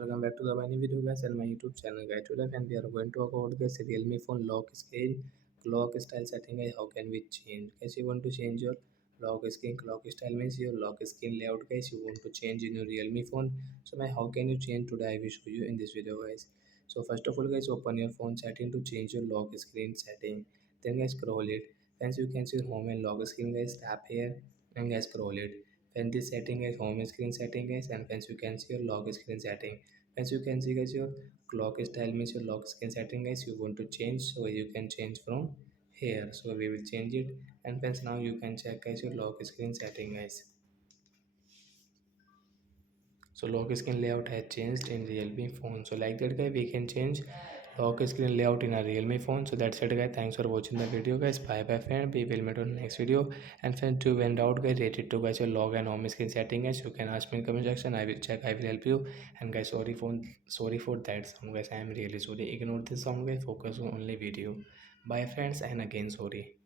welcome back to the new video guys and my YouTube channel guys. Today and we are going to talk about guys Realme phone lock screen clock style setting guys. How can we change guys? You want to change your lock screen clock style means your lock screen layout guys. You want to change in your Realme phone. So my how can you change today? I will show you in this video guys. So first of all guys, open your phone setting to change your lock screen setting. Then guys scroll it. Once you can see home and lock screen guys, tap here and guys scroll it. When this setting is home screen setting guys, and once you can see your lock screen setting, once you can see guys your clock style means your lock screen setting guys you want to change, so you can change from here. So we will change it, and once now you can check guys your lock screen setting guys. So lock screen layout has changed in Realme phone. So like that guy, we can change lock screen layout in a Realme phone. So that's it guys. Thanks for watching the video guys. Bye bye friend. We will meet on the next video. And friends, to went out guys, rated to guys your log and home screen setting guys. You can ask me in comment section. I will check. I will help you. And guys, sorry for that sound guys. I am really sorry. Ignore this sound guys. Focus on only video. Bye friends, and again sorry.